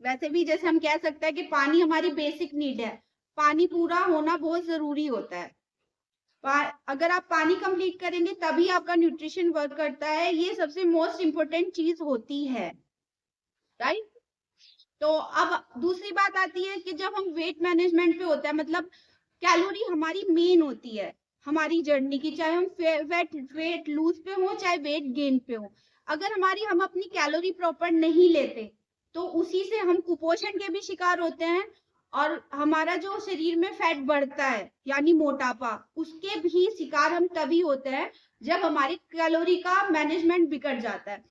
वैसे भी जैसे हम कह सकते हैं कि पानी हमारी बेसिक नीड है, पानी पूरा होना बहुत जरूरी होता है। अगर आप पानी कंप्लीट करेंगे तभी आपका न्यूट्रिशन वर्क करता है, ये सबसे मोस्ट इम्पोर्टेंट चीज होती है, राइट। तो अब दूसरी बात आती है कि जब हम वेट मैनेजमेंट पे होता है, मतलब कैलोरी हमारी मेन होती है हमारी जर्नी की, चाहे हम वेट लूज पे हो चाहे वेट गेन पे हो। अगर हम अपनी कैलोरी प्रॉपर नहीं लेते तो उसी से हम कुपोषण के भी शिकार होते हैं, और हमारा जो शरीर में फैट बढ़ता है यानी मोटापा, उसके भी शिकार हम तभी होते हैं जब हमारी कैलोरी का मैनेजमेंट बिगड़ जाता है।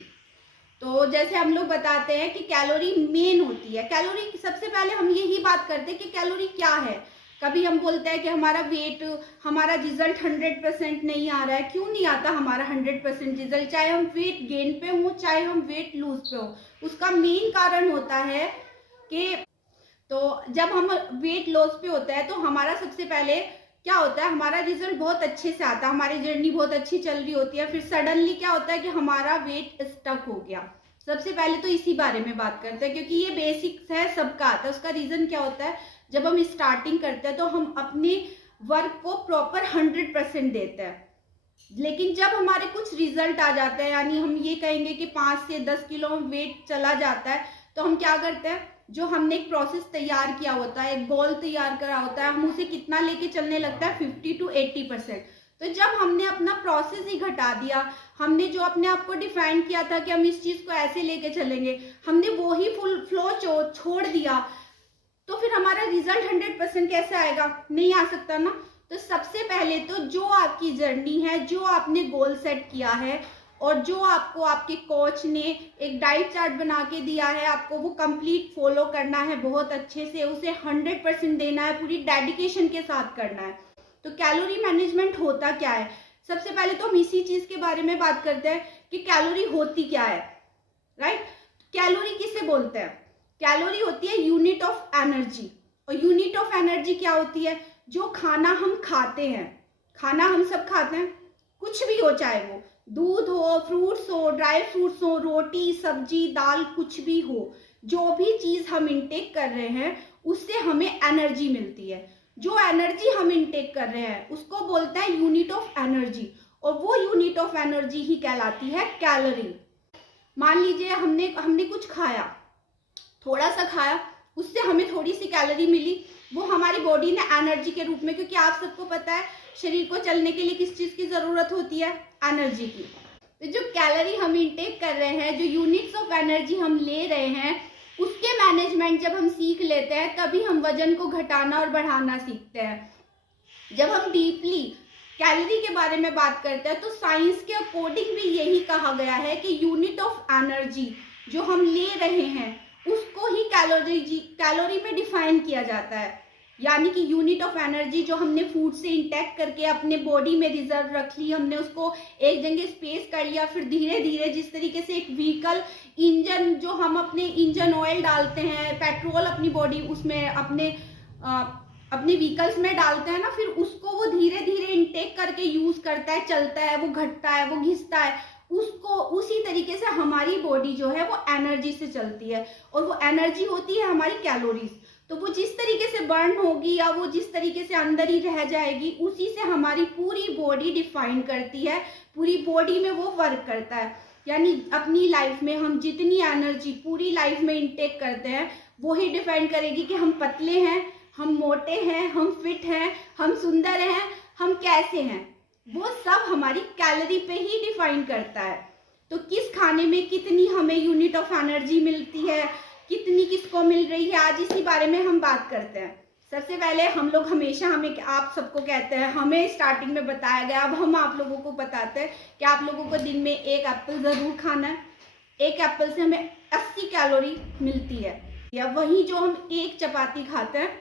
तो जैसे हम लोग बताते हैं कि कैलोरी मेन होती है। कैलोरी सबसे पहले हम यही बात करते हैं कि कैलोरी क्या है। कभी हम बोलते हैं कि हमारा रिजल्ट 100% नहीं आ रहा है। क्यों नहीं आता हमारा 100% रिजल्ट, चाहे हम वेट गेन पे हो चाहे हम वेट लूज पे हो। उसका मेन कारण होता है कि तो जब हम वेट लॉस पे होता है तो हमारा सबसे पहले क्या होता है, हमारा रिजल्ट बहुत अच्छे से आता है, हमारी जर्नी बहुत अच्छी चल रही होती है, फिर सडनली क्या होता है कि हमारा वेट स्टक हो गया। सबसे पहले तो इसी बारे में बात करते हैं क्योंकि ये बेसिक्स है, सबका आता है। उसका रीजन क्या होता है, जब हम स्टार्टिंग करते हैं तो हम अपने वर्क को प्रॉपर 100% देते हैं, लेकिन जब हमारे कुछ रिजल्ट आ जाते हैं, यानी हम ये कहेंगे कि 5 से 10 किलो वेट चला जाता है, तो हम क्या करते हैं, जो हमने एक प्रोसेस तैयार किया होता है, एक गोल तैयार करा होता है, हम उसे कितना लेके चलने लगता है 50 to 80%। तो जब हमने अपना प्रोसेस ही घटा दिया, हमने जो अपने आप को डिफाइन किया था कि हम इस चीज को ऐसे लेके चलेंगे, हमने वो ही फुल फ्लो छोड़ दिया, तो फिर हमारा रिजल्ट 100% कैसे आएगा, नहीं आ सकता ना। तो सबसे पहले तो जो आपकी जर्नी है, जो आपने गोल सेट किया है और जो आपको आपके कोच ने एक डाइट चार्ट बना के दिया है, आपको वो कंप्लीट फॉलो करना है, बहुत अच्छे से उसे 100% देना है, पूरी डेडिकेशन के साथ करना है। तो कैलोरी मैनेजमेंट होता क्या है, सबसे पहले तो हम इसी चीज के बारे में बात करते हैं कि कैलोरी होती क्या है, राइट। कैलोरी किसे बोलते हैं, कैलोरी होती है यूनिट ऑफ एनर्जी। और यूनिट ऑफ एनर्जी क्या होती है, जो खाना हम खाते हैं, खाना हम सब खाते हैं, कुछ भी हो, चाहे वो दूध हो, फ्रूट्स हो, ड्राई फ्रूट्स हो, रोटी सब्जी दाल, कुछ भी हो, जो भी चीज हम इंटेक कर रहे हैं उससे हमें एनर्जी मिलती है। जो एनर्जी हम इंटेक कर रहे हैं उसको बोलते हैं यूनिट ऑफ एनर्जी, और वो यूनिट ऑफ एनर्जी ही कहलाती है कैलोरी। मान लीजिए हमने हमने कुछ खाया, थोड़ा सा खाया, उससे हमें थोड़ी सी कैलोरी मिली, वो हमारी बॉडी ने एनर्जी के रूप में, क्योंकि आप सबको पता है शरीर को चलने के लिए किस चीज की जरूरत होती है, एनर्जी की। तो जो कैलोरी हम इंटेक कर रहे हैं, जो यूनिट्स ऑफ एनर्जी हम ले रहे हैं, उसके मैनेजमेंट जब हम सीख लेते हैं तभी हम वजन को घटाना और बढ़ाना सीखते हैं। जब हम डीपली कैलोरी के बारे में बात करते हैं तो साइंस के अकॉर्डिंग भी यही कहा गया है कि यूनिट ऑफ एनर्जी जो हम ले रहे हैं उसको ही कैलोरी में डिफाइन किया जाता है। यानी कि यूनिट ऑफ एनर्जी जो हमने फूड से इंटेक करके अपने बॉडी में रिजर्व रख ली, हमने उसको एक जगह स्पेस कर लिया, फिर धीरे धीरे जिस तरीके से एक व्हीकल इंजन, जो हम अपने इंजन ऑयल डालते हैं, पेट्रोल अपनी बॉडी उसमें अपने व्हीकल्स में डालते हैं ना, फिर उसको वो धीरे धीरे इंटेक करके यूज करता है, चलता है, वो घटता है, वो घिसता है, उसको उसी तरीके से हमारी बॉडी जो है वो एनर्जी से चलती है, और वो एनर्जी होती है हमारी कैलोरीज। तो वो जिस तरीके से बर्न होगी या वो जिस तरीके से अंदर ही रह जाएगी, उसी से हमारी पूरी बॉडी डिफाइन करती है, पूरी बॉडी में वो वर्क करता है। यानी अपनी लाइफ में हम जितनी एनर्जी पूरी लाइफ में इंटेक करते हैं वो ही डिफाइन करेगी कि हम पतले हैं, हम मोटे हैं, हम फिट हैं, हम सुंदर हैं, हम कैसे हैं, वो सब हमारी कैलोरी पे ही डिफाइन करता है। तो किस खाने में कितनी हमें यूनिट ऑफ एनर्जी मिलती है, कितनी किसको मिल रही है, आज इसी बारे में हम बात करते हैं। सबसे पहले हम लोग हमेशा आप सबको कहते हैं, हमें स्टार्टिंग में बताया गया, अब हम आप लोगों को बताते हैं कि आप लोगों को दिन में एक एप्पल जरूर खाना है। एक एप्पल से हमें 80 कैलोरी मिलती है। या वही जो हम एक चपाती खाते हैं,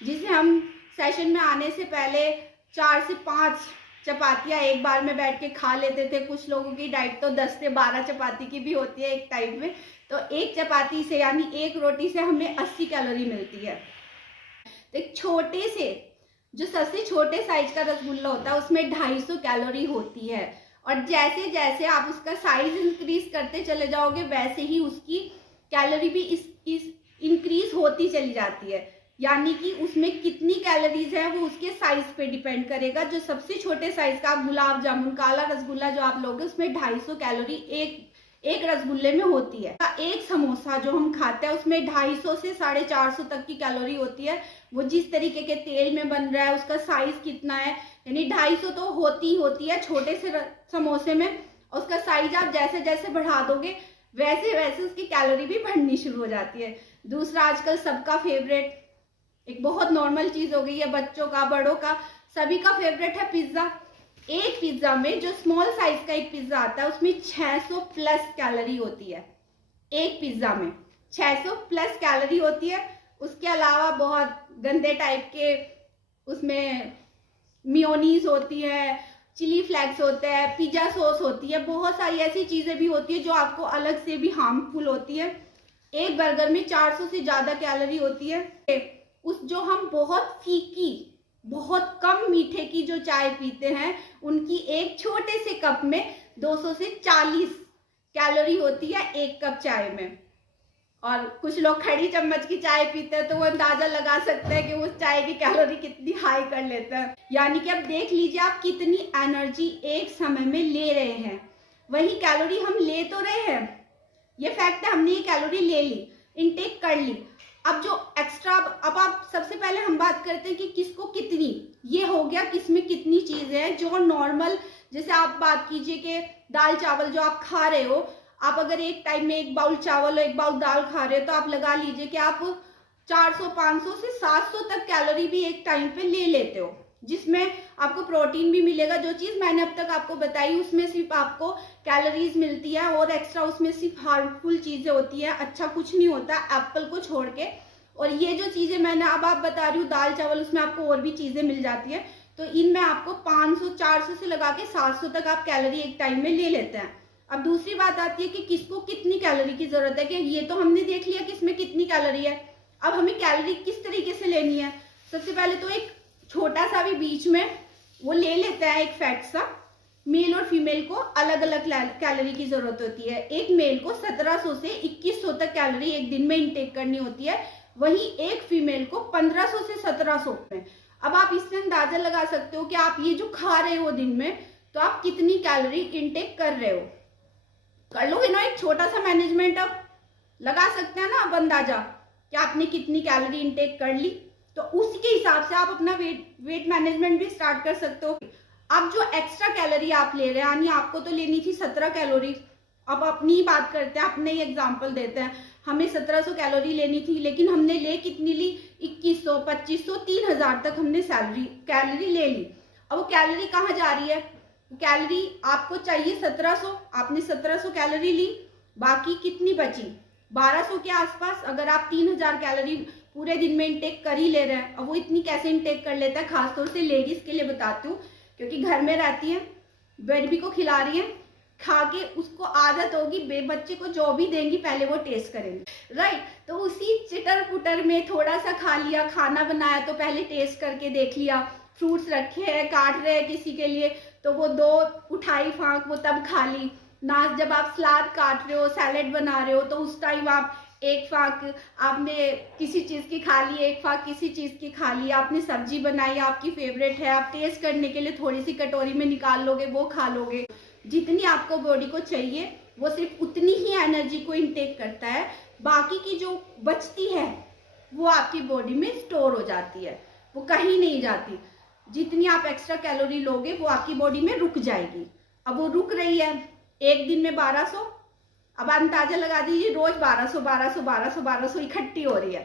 जिसे हम सेशन में आने से पहले 4 से 5 चपातियां एक बार में बैठ के खा लेते थे। कुछ लोगों की डाइट तो 10 से 12 चपाती की भी होती है एक टाइम में। तो एक चपाती से यानी एक रोटी से हमें 80 कैलोरी मिलती है। एक छोटे से, जो सबसे छोटे साइज का रसगुल्ला होता है उसमें 250 कैलोरी होती है, और जैसे जैसे आप उसका साइज इंक्रीज करते चले जाओगे वैसे ही उसकी कैलोरी भी इस होती चली जाती है। यानी कि उसमें कितनी कैलोरीज है वो उसके साइज पे डिपेंड करेगा। जो सबसे छोटे साइज का आप गुलाब जामुन, काला रसगुल्ला जो आप लोगे उसमें 250 कैलोरी एक रसगुल्ले में होती है। एक समोसा जो हम खाते हैं उसमें 250 से 450 तक की कैलोरी होती है। वो जिस तरीके के तेल में बन रहा है, उसका साइज कितना है, यानी 250 तो होती है छोटे से समोसे में। उसका साइज आप जैसे जैसे बढ़ा दोगे वैसे वैसे उसकी कैलोरी भी बढ़नी शुरू हो जाती है। दूसरा, आजकल सबका फेवरेट, एक बहुत नॉर्मल चीज हो गई है, बच्चों का, बड़ों का, सभी का फेवरेट है पिज्जा। एक पिज्जा में, जो स्मॉल साइज का एक पिज्जा आता है, उसमें 600 प्लस कैलोरी होती है। एक पिज्जा में 600 प्लस कैलोरी होती है। उसके अलावा बहुत गंदे टाइप के उसमें मियोनीज होती है, चिली फ्लेक्स होता है, पिज्जा सॉस होती है, बहुत सारी ऐसी चीजें भी होती है जो आपको अलग से भी हार्मफुल होती है। एक बर्गर में 400 से ज्यादा कैलोरी होती है। उस जो हम बहुत फीकी, बहुत कम मीठे की जो चाय पीते हैं, उनकी एक छोटे से कप में 200 से 40 कैलोरी होती है एक कप चाय में। और कुछ लोग खड़ी चम्मच की चाय पीते हैं तो वो अंदाजा लगा सकते हैं कि उस चाय की कैलोरी कितनी हाई कर लेते हैं। यानी कि अब देख लीजिए आप कितनी एनर्जी एक समय में ले रहे हैं। वही कैलोरी हम ले तो रहे हैं, ये फैक्ट है, हमने ये कैलोरी ले ली, इनटेक कर ली। अब जो एक्स्ट्रा, अब आप सबसे पहले हम बात करते हैं कि किसको कितनी, ये हो गया किसमें कितनी चीजें हैं। जो नॉर्मल, जैसे आप बात कीजिए कि दाल चावल जो आप खा रहे हो, आप अगर एक टाइम में एक बाउल चावल और एक बाउल दाल खा रहे हो तो आप लगा लीजिए कि आप 400, 500 से 700 तक कैलोरी भी एक टाइम पे ले लेते हो, जिसमें आपको प्रोटीन भी मिलेगा। जो चीज मैंने अब तक आपको बताई उसमें सिर्फ आपको कैलोरीज मिलती है और एक्स्ट्रा उसमें सिर्फ हार्मफुल चीजें होती है, अच्छा कुछ नहीं होता एप्पल को छोड़ के। और ये जो चीजें मैंने अब आप बता रही हूँ दाल चावल, उसमें आपको और भी चीजें मिल जाती है। तो इनमें आपको 500, 400 से लगा के 700 तक आप कैलोरी एक टाइम में ले लेते हैं। अब दूसरी बात आती है कि किसको कितनी कैलोरी की जरूरत है। कि ये तो हमने देख लिया कि इसमें कितनी कैलोरी है, अब हमें कैलोरी किस तरीके से लेनी है। सबसे पहले तो एक छोटा सा भी बीच में वो ले लेते हैं एक फैट सा। मेल और फीमेल को अलग अलग कैलोरी की जरूरत होती है। एक मेल को 1700 से 2100 तक कैलोरी एक दिन में इंटेक करनी होती है, वहीं एक फीमेल को 1500 से 1700 में। अब आप इससे अंदाजा लगा सकते हो कि आप ये जो खा रहे हो दिन में, तो आप कितनी कैलोरी इंटेक कर रहे हो। कर लोगे ना एक छोटा सा मैनेजमेंट, अब लगा सकते हैं ना अब अंदाजा कि आपने कितनी कैलोरी इंटेक कर ली। तो उसी के हिसाब से आप अपना वेट मैनेजमेंट भी स्टार्ट कर सकते हो। अब जो एक्स्ट्रा कैलोरी आप ले रहे हैं, यानी आपको तो लेनी थी 17 कैलोरी, अब अपनी ही बात करते हैं, अपने ही एग्जांपल देते हैं। हमें 1700 कैलोरी लेनी थी, लेकिन हमने ले कितनी ली, 2100, 2500, 3000 तक हमने कैलोरी ले ली। अब वो कैलोरी कहाँ जा रही है, कैलोरी आपको चाहिए 1700, आपने 1700 कैलोरी ली, बाकी कितनी बची 1200 के आसपास। अगर आप 3000 कैलोरी पूरे दिन में इंटेक कर ही ले रहे हैं, अब वो इतनी कैसे इंटेक कर लेता है, खासतौर से लेडीज के लिए बताती हूँ, क्योंकि घर में रहती है, बेबी को खिला रही है, खा के उसको आदत होगी, बच्चे को जो भी देंगी पहले वो टेस्ट करेंगे, राइट। तो उसी चिटर पुटर में थोड़ा सा खा लिया, खाना बनाया तो पहले टेस्ट करके देख लिया, फ्रूट्स रखे हैं, काट रहे हैं किसी के लिए तो वो 2 उठाई फाँक वो तब खा ली ना। जब आप सलाद काट रहे हो, सैलेड बना रहे हो, तो उस टाइम आप एक फाँक आपने किसी चीज़ की खा ली, एक फाँक किसी चीज़ की खा ली। आपने सब्जी बनाई, आपकी फेवरेट है, आप टेस्ट करने के लिए थोड़ी सी कटोरी में निकाल लोगे, वो खा लोगे। जितनी आपको बॉडी को चाहिए वो सिर्फ उतनी ही एनर्जी को इंटेक करता है, बाकी की जो बचती है वो आपकी बॉडी में स्टोर हो जाती है, वो कहीं नहीं जाती। जितनी आप एक्स्ट्रा कैलोरी लोगे वो आपकी बॉडी में रुक जाएगी। अब वो रुक रही है एक दिन में 1200, अब अंदाजा लगा दीजिए रोज 1200 इकट्ठी हो रही है,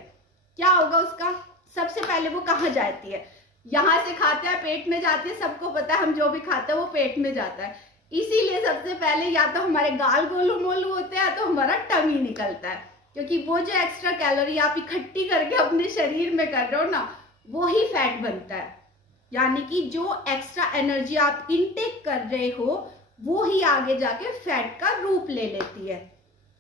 क्या होगा उसका। सबसे पहले वो कहाँ जाती है, यहाँ से खाते हैं पेट में जाती है, सबको पता है हम जो भी खाते हैं वो पेट में जाता है। इसीलिए सबसे पहले या तो हमारे गाल गोलू मोलू होते हैं, तो हमारा टमी निकलता है, क्योंकि वो जो एक्स्ट्रा कैलोरी आप इकट्ठी करके अपने शरीर में कर रहे हो ना, वो ही फैट बनता है। यानी कि जो एक्स्ट्रा एनर्जी आप इनटेक कर रहे हो वो ही आगे जाके फैट का रूप ले लेती है।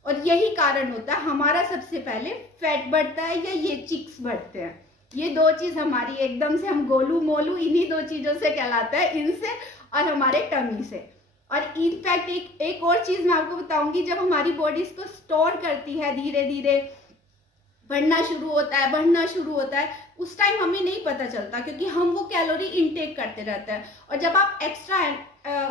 और यही कारण होता है हमारा सबसे पहले फैट बढ़ता है या ये चिक्स बढ़ते हैं। ये 2 चीज हमारी एकदम से हम गोलू मोलू इन्हीं 2 चीजों से कहलाता है, इनसे और हमारे टमी से। और इनफैक्ट एक और चीज मैं आपको बताऊंगी, जब हमारी बॉडी इसको स्टोर करती है धीरे धीरे बढ़ना शुरू होता है, बढ़ना शुरू होता है, उस टाइम हमें नहीं पता चलता क्योंकि हम वो कैलोरी इनटेक करते रहते हैं। और जब आप एक्स्ट्रा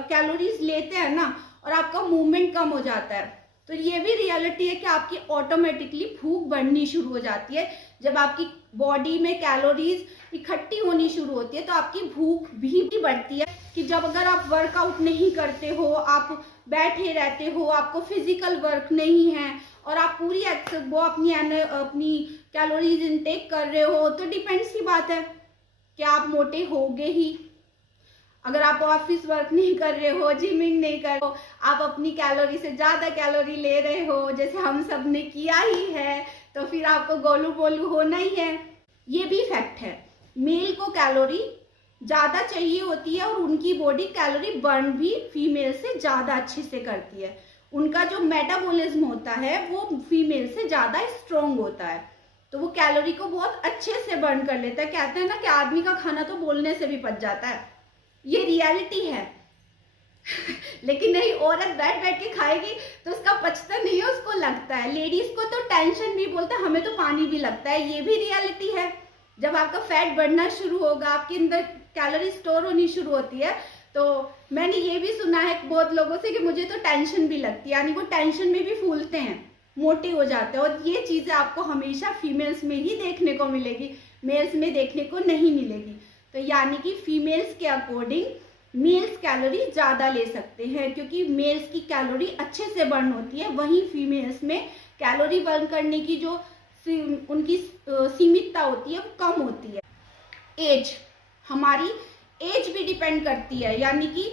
कैलोरीज लेते हैं ना और आपका मूवमेंट कम हो जाता है, तो ये भी रियलिटी है कि आपकी ऑटोमेटिकली भूख बढ़नी शुरू हो जाती है। जब आपकी बॉडी में कैलोरीज इकट्ठी होनी शुरू होती है तो आपकी भूख भी बढ़ती है। कि जब अगर आप वर्कआउट नहीं करते हो, आप बैठे रहते हो, आपको फिजिकल वर्क नहीं है और आप पूरी वो अपनी कैलोरीज इनटेक कर रहे हो, तो डिपेंड्स की बात है कि आप मोटे होगे ही। अगर आप ऑफिस वर्क नहीं कर रहे हो, जिमिंग नहीं कर रहे हो, आप अपनी कैलोरी से ज़्यादा कैलोरी ले रहे हो, जैसे हम सब ने किया ही है, तो फिर आपको गोलू बोलू होना ही है। ये भी फैक्ट है, मेल को कैलोरी ज़्यादा चाहिए होती है और उनकी बॉडी कैलोरी बर्न भी फीमेल से ज़्यादा अच्छे से करती है। उनका जो मेटाबॉलिज्म होता है वो फीमेल से ज़्यादा स्ट्रॉन्ग होता है, तो वो कैलोरी को बहुत अच्छे से बर्न कर लेता है। कहते हैं ना कि आदमी का खाना तो बोलने से भी पच जाता है, ये रियलिटी है। लेकिन नहीं, औरत बैठ बैठ के खाएगी तो उसका पचता नहीं है, उसको लगता है। लेडीज को तो टेंशन नहीं बोलता, हमें तो पानी भी लगता है, ये भी रियलिटी है। जब आपका फैट बढ़ना शुरू होगा, आपके अंदर कैलोरी स्टोर होनी शुरू होती है, तो मैंने ये भी सुना है बहुत लोगों से कि मुझे तो टेंशन भी लगती है, यानी वो टेंशन में भी फूलते हैं, मोटे हो जाते हैं। और ये चीज़ें आपको हमेशा फीमेल्स में ही देखने को मिलेगी, मेल्स में देखने को नहीं मिलेगी। तो यानी कि फीमेल्स के अकॉर्डिंग मेल्स कैलोरी ज़्यादा ले सकते हैं क्योंकि मेल्स की कैलोरी अच्छे से बर्न होती है, वहीं फीमेल्स में कैलोरी बर्न करने की जो उनकी सीमितता होती है वो कम होती है। एज, हमारी एज भी डिपेंड करती है, यानी कि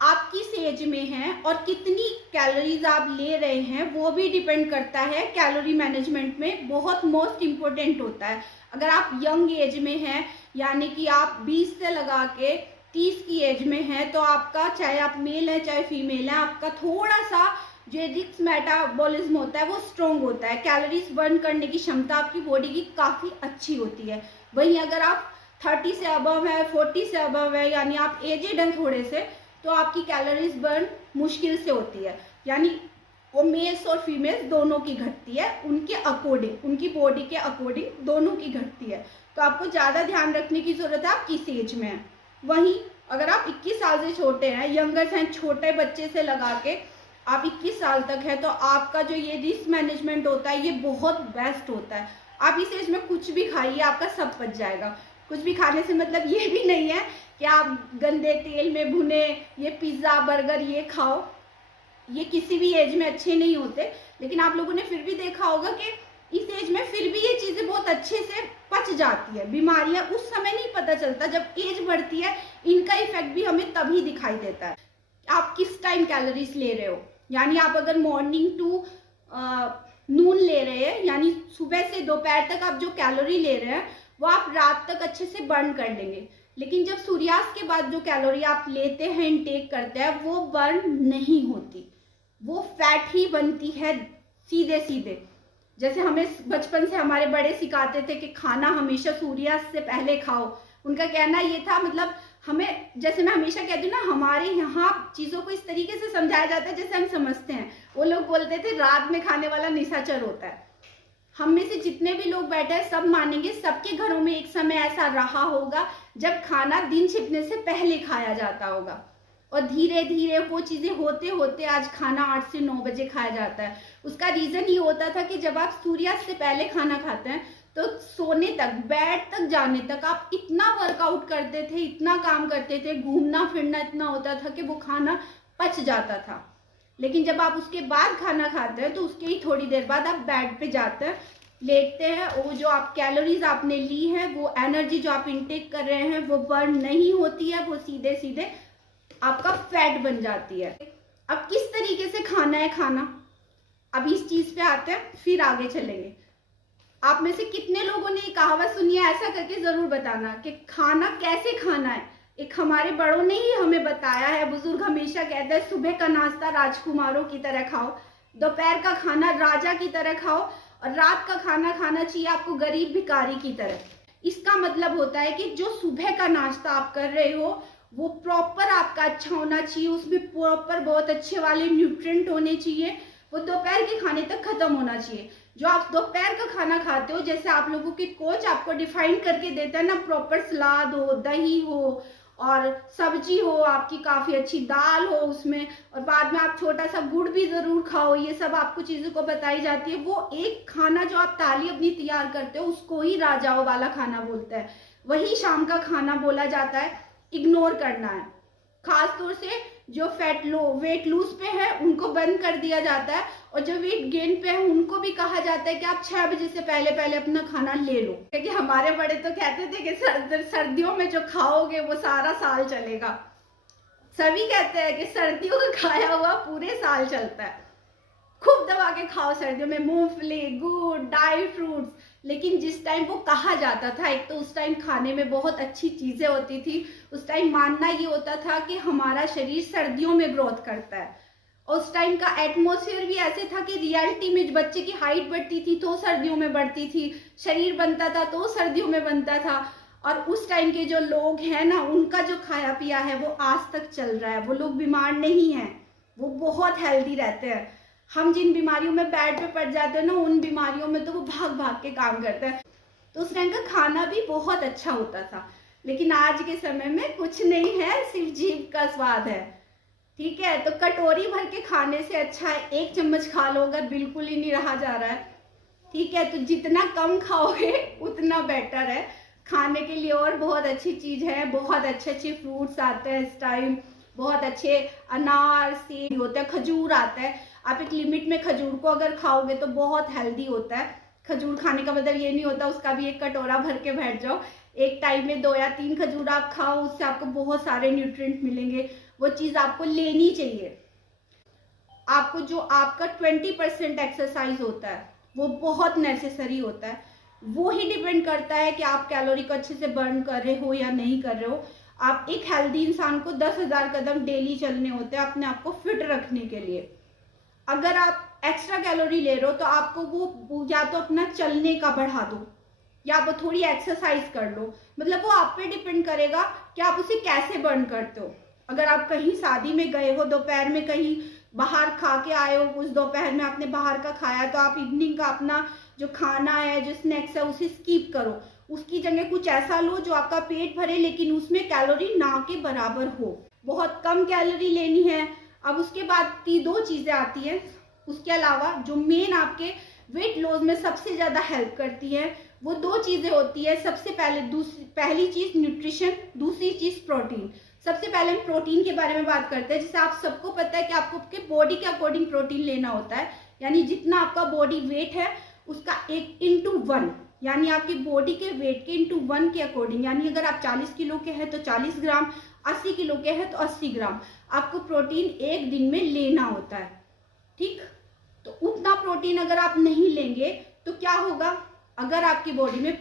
आप किस एज में हैं और कितनी कैलोरीज आप ले रहे हैं वो भी डिपेंड करता है। कैलोरी मैनेजमेंट में बहुत मोस्ट इम्पोर्टेंट होता है। अगर आप यंग एज में हैं, यानी कि आप 20 से लगा के 30 की एज में हैं, तो आपका, चाहे आप मेल है चाहे फीमेल है, आपका थोड़ा सा जो रिक्स मेटाबॉलिज्म होता है वो स्ट्रॉन्ग होता है। कैलोरीज बर्न करने की क्षमता आपकी बॉडी की काफ़ी अच्छी होती है। वहीं अगर आप 30 से अबव है, 40 से अबव है, यानी आप एजेड हैं थोड़े से, तो आपकी कैलोरीज बर्न मुश्किल से होती है। यानी वो मेल्स और फीमेल्स दोनों की घटती है, उनके अकॉर्डिंग, उनकी बॉडी के अकॉर्डिंग दोनों की घटती है। तो आपको ज़्यादा ध्यान रखने की ज़रूरत है आप किस एज में हैं। वहीं अगर आप 21 साल से छोटे हैं, यंगर हैं, छोटे बच्चे से लगा के आप 21 साल तक है, तो आपका जो ये रिस्क मैनेजमेंट होता है ये बहुत बेस्ट होता है। आप इस एज में कुछ भी खाइए, आपका सब पच जाएगा। कुछ भी खाने से मतलब ये भी नहीं है कि आप गंदे तेल में भुने ये पिज़्ज़ा बर्गर ये खाओ, ये किसी भी एज में अच्छे नहीं होते। लेकिन आप लोगों ने फिर भी देखा होगा कि इस एज में फिर भी ये चीज़ें बहुत अच्छे से पच जाती है। बीमारियां उस समय नहीं पता चलता, जब एज बढ़ती है इनका इफेक्ट भी हमें तभी दिखाई देता है। आप किस टाइम कैलोरीज ले रहे हो, यानी आप अगर मॉर्निंग टू नून ले रहे हैं, यानी सुबह से दोपहर तक आप जो कैलोरी ले रहे हैं वो आप रात तक अच्छे से बर्न कर लेंगे। लेकिन जब सूर्यास्त के बाद जो कैलोरी आप लेते हैं, इनटेक करते हैं, वो बर्न नहीं होती, वो फैट ही बनती है सीधे सीधे। जैसे हमें बचपन से हमारे बड़े सिखाते थे कि खाना हमेशा सूर्यास्त से पहले खाओ। उनका कहना ये था, मतलब हमें, जैसे मैं हमेशा कहती हूँ ना, हमारे यहाँ चीज़ों को इस तरीके से समझाया जाता है जैसे हम समझते हैं। वो लोग बोलते थे रात में खाने वाला निशाचर होता है। हम में से जितने भी लोग बैठे हैं सब मानेंगे, सबके घरों में एक समय ऐसा रहा होगा जब खाना दिन छिपने से पहले खाया जाता होगा, और धीरे धीरे वो चीज़ें होते होते आज खाना 8 से 9 बजे खाया जाता है। उसका रीज़न ये होता था कि जब आप सूर्यास्त से पहले खाना खाते हैं तो सोने तक, बेड तक जाने तक आप इतना वर्कआउट करते थे, इतना काम करते थे, घूमना फिरना इतना होता था कि वो खाना पच जाता था। लेकिन जब आप उसके बाद खाना खाते हैं तो उसके ही थोड़ी देर बाद आप बेड पे जाते हैं, लेटते हैं, और जो आप कैलोरीज आपने ली है, वो एनर्जी जो आप इनटेक कर रहे हैं वो बर्न नहीं होती है, वो सीधे सीधे आपका फैट बन जाती है। अब किस तरीके से खाना है खाना, अब इस चीज पे आते हैं, फिर आगे चलेंगे। आप में से कितने लोगों ने कहावत सुनी है, ऐसा करके जरूर बताना कि खाना कैसे खाना है। एक हमारे बड़ों ने ही हमें बताया है, बुजुर्ग हमेशा कहते हैं सुबह का नाश्ता राजकुमारों की तरह खाओ, दोपहर का खाना राजा की तरह खाओ, और रात का खाना खाना चाहिए आपको गरीब भिखारी की तरह। इसका मतलब होता है कि जो सुबह का नाश्ता आप कर रहे हो वो प्रॉपर आपका अच्छा होना चाहिए, उसमें प्रॉपर बहुत अच्छे वाले न्यूट्रिएंट होने चाहिए, वो दोपहर के खाने तक खत्म होना चाहिए। जो आप दोपहर का खाना खाते हो, जैसे आप लोगों के कोच आपको डिफाइन करके देता है ना, प्रॉपर सलाद हो, दही हो और सब्जी हो, आपकी काफी अच्छी दाल हो उसमें, और बाद में आप छोटा सा गुड़ भी जरूर खाओ, ये सब आपको चीजों को बताई जाती है। वो एक खाना जो आप थाली अपनी तैयार करते हो उसको ही राजाओं वाला खाना बोलते हैं, वही शाम का खाना बोला जाता है। इग्नोर करना है, खास तौर से जो वेट लूज पे है उनको बंद कर दिया जाता है, और जो वेट गेन पे है उनको भी कहा जाता है कि आप 6 बजे से पहले पहले अपना खाना ले लो, क्योंकि हमारे बड़े तो कहते थे कि सर्दियों में जो खाओगे वो सारा साल चलेगा। सभी कहते हैं कि सर्दियों का खाया हुआ पूरे साल चलता है, खूब दबा के खाओ सर्दियों में मूंगफली, गुड़, ड्राई फ्रूट्स। लेकिन जिस टाइम वो कहा जाता था, एक तो उस टाइम खाने में बहुत अच्छी चीजें होती थी, उस टाइम मानना ये होता था कि हमारा शरीर सर्दियों में ग्रोथ करता है, और उस टाइम का एटमोसफियर भी ऐसे था कि रियलिटी में बच्चे की हाइट बढ़ती थी तो सर्दियों में बढ़ती थी, शरीर बनता था तो सर्दियों में बनता था। और उस टाइम के जो लोग हैं ना, उनका जो खाया पिया है वो आज तक चल रहा है, वो लोग बीमार नहीं हैं, वो बहुत हेल्दी रहते हैं। हम जिन बीमारियों में बेड पे पड़ जाते हैं ना, उन बीमारियों में तो वो भाग भाग के काम करते हैं। तो उस टाइम का खाना भी बहुत अच्छा होता था, लेकिन आज के समय में कुछ नहीं है, सिर्फ जीभ का स्वाद है। ठीक है, तो कटोरी भर के खाने से अच्छा है 1 चम्मच खा लो, अगर बिल्कुल ही नहीं रहा जा रहा है। ठीक है, तो जितना कम खाओगे उतना बेटर है खाने के लिए। और बहुत अच्छी चीज है, बहुत अच्छे अच्छे फ्रूट्स आते हैं इस टाइम, बहुत अच्छे अनार सेब होते हैं, खजूर आता है। आप एक लिमिट में खजूर को अगर खाओगे तो बहुत हेल्दी होता है। खजूर खाने का मतलब ये नहीं होता उसका भी एक कटोरा भर के बैठ जाओ, एक टाइम में 2 या 3 खजूर आप खाओ, उससे आपको बहुत सारे न्यूट्रिएंट मिलेंगे, वो चीज आपको लेनी चाहिए। आपको जो आपका 20% एक्सरसाइज होता है वो बहुत नेसेसरी होता है, वो ही डिपेंड करता है कि आप कैलोरी को अच्छे से बर्न कर रहे हो या नहीं कर रहे हो। आप एक हेल्दी इंसान को 10,000 कदम डेली चलने होते हैं अपने आप को फिट रखने के लिए। अगर आप एक्स्ट्रा कैलोरी ले रहे हो तो आपको वो या तो अपना चलने का बढ़ा दो या आप थोड़ी एक्सरसाइज कर लो, मतलब वो आप पे डिपेंड करेगा कि आप उसे कैसे बर्न करते हो। अगर आप कहीं शादी में गए हो, दोपहर में कहीं बाहर खा के आए हो, कुछ दोपहर में आपने बाहर का खाया, तो आप इवनिंग का अपना जो खाना है, जो स्नैक्स है, उसे स्किप करो। उसकी जगह कुछ ऐसा लो जो आपका पेट भरे लेकिन उसमें कैलोरी ना के बराबर हो, बहुत कम कैलोरी लेनी है। अब उसके बाद 2 चीजें आती हैं, उसके अलावा जो मेन आपके वेट लॉस में सबसे ज्यादा हेल्प करती है, वो 2 चीजें होती है। सबसे पहली चीज न्यूट्रिशन, दूसरी चीज प्रोटीन। सबसे पहले हम प्रोटीन के बारे में बात करते हैं। जैसे आप सबको पता है कि आपको आपके बॉडी के अकॉर्डिंग प्रोटीन लेना होता है, यानी जितना आपका बॉडी वेट है उसका 1/1, यानी आपकी बॉडी के वेट के ×1 के अकॉर्डिंग, यानी अगर आप 40 किलो के हैं तो 40 ग्राम, 80 किलो के हैं तो 80 ग्राम आपको प्रोटीन एक दिन में लेना होता है। ठीक, तो उतना प्रोटीन अगर आप नहीं लेंगे तो क्या होगा, अगर आपकी बॉडी में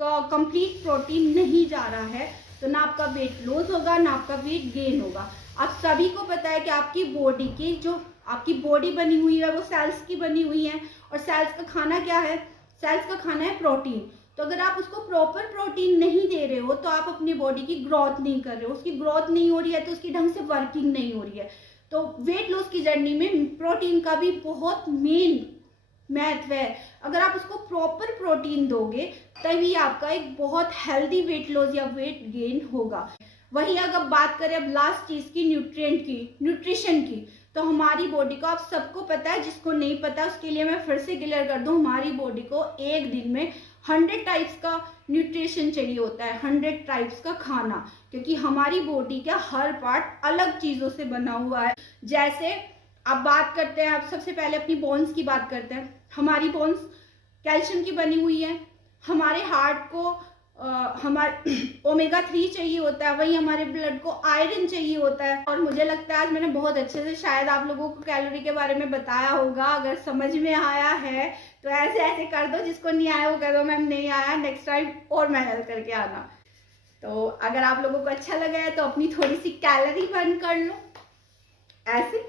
कंप्लीट प्रोटीन नहीं जा रहा है तो ना आपका वेट लॉस होगा ना आपका वेट गेन होगा। आप सभी को पता है कि आपकी बॉडी की जो आपकी बॉडी बनी हुई है वो सेल्स की बनी हुई है, और सेल्स का खाना क्या है, सेल्स का खाना है प्रोटीन। तो अगर आप उसको प्रॉपर प्रोटीन नहीं दे रहे हो तो आप अपनी बॉडी की ग्रोथ नहीं कर रहे हो, उसकी ग्रोथ नहीं हो रही है तो उसकी ढंग से वर्किंग नहीं हो रही है। तो वेट लॉस की जर्नी में प्रोटीन का भी बहुत मेन महत्व है। अगर आप उसको प्रॉपर प्रोटीन दोगे तभी आपका एक बहुत हेल्दी वेट लॉस या वेट गेन होगा। वही अगर बात करें अब लास्ट चीज की, न्यूट्रिएंट की, न्यूट्रिशन की, तो हमारी बॉडी को आप सबको पता है, जिसको नहीं पता उसके लिए मैं फिर से क्लियर कर दूं, हमारी बॉडी को एक दिन में 100 टाइप्स का न्यूट्रिशन चाहिए होता है, 100 टाइप्स का खाना, क्योंकि हमारी बॉडी का हर पार्ट अलग चीजों से बना हुआ है। जैसे आप बात करते हैं, आप सबसे पहले अपनी बोन्स की बात करते हैं। हमारी बोन्स कैल्शियम की बनी हुई है, हमारे हार्ट को हमारे ओमेगा 3 चाहिए होता है, वही हमारे ब्लड को आयरन चाहिए होता है। और मुझे लगता है आज मैंने बहुत अच्छे से शायद आप लोगों को कैलोरी के बारे में बताया होगा। अगर समझ में आया है तो ऐसे ऐसे कर दो, जिसको नहीं आया वो कह दो मैम नहीं आया, नेक्स्ट टाइम और मेहनत करके आना। तो अगर आप लोगों को अच्छा लगा है तो अपनी थोड़ी सी कैलोरी बर्न कर लो ऐसे।